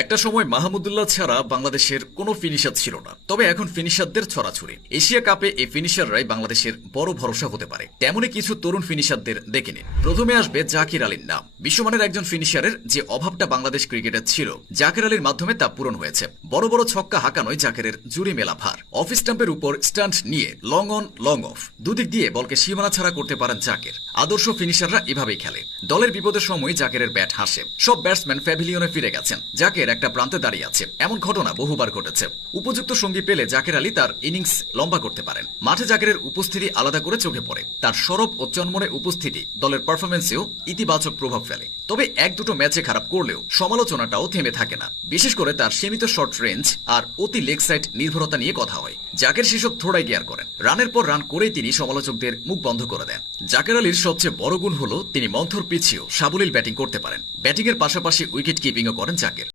একটা সময় মাহমুদুল্লাহ ছাড়া বাংলাদেশের কোনো ফিনিশার ছিল না, তবে এখন ফিনিশারদের ছড়াছড়ি। এশিয়া কাপে এই ফিনিশাররাই বাংলাদেশের বড় ভরসা হতে পারে। তেমনই কিছু তরুণ ফিনিশারদের দেখে নিন। প্রথমে আসবে জাকির আলীর নাম। বিশ্বমানের একজন ফিনিশারের যে অভাবটা বাংলাদেশ ক্রিকেটের ছিল, জাকির আলীর মাধ্যমে তা পূরণ হয়েছে। বড় বড় ছক্কা হাঁকানোয় জাকিরের জুড়ি মেলা ভার। অফ স্টাম্পের উপর স্টান্ট নিয়ে লং অন লং অফ দুদিক দিয়ে বলকে সীমানা ছাড়া করতে পারেন জাকির। আদর্শ ফিনিশাররা এভাবেই খেলে। দলের বিপদের সময় জাকিরের ব্যাট হাসে। সব ব্যাটসম্যান প্যাভিলিয়নে ফিরে গেছেন, জাকির একটা প্রান্তে দাঁড়িয়ে আছে। এমন ঘটনা বহুবার ঘটেছে। উপযুক্ত সঙ্গী পেলে জাকির আলী তার ইনিংস লম্বা করতে পারেন। মাঠে জাকিরের উপস্থিতি আলাদা করে চোখে পড়ে। তার সরব ও চনমনে উপস্থিতি দলের পারফরমেন্সেও ইতিবাচক প্রভাব ফেলে। তবে এক দুটো ম্যাচে খারাপ করলেও সমালোচনাটাও থেমে থাকে না। বিশেষ করে তার সীমিত শর্ট রেঞ্জ আর অতি লেগ সাইড নির্ভরতা নিয়ে কথা হয়। জাকির সেসব থোড়াই গিয়ার করেন। রানের পর রান করেই তিনি সমালোচকদের মুখ বন্ধ করে দেন। জাকির আলীর সবচেয়ে বড় গুণ হলো তিনি মন্থর পিচেও সাবলীল ব্যাটিং করতে পারেন। ব্যাটিংয়ের পাশাপাশি উইকেট কিপিংও করেন জাকির।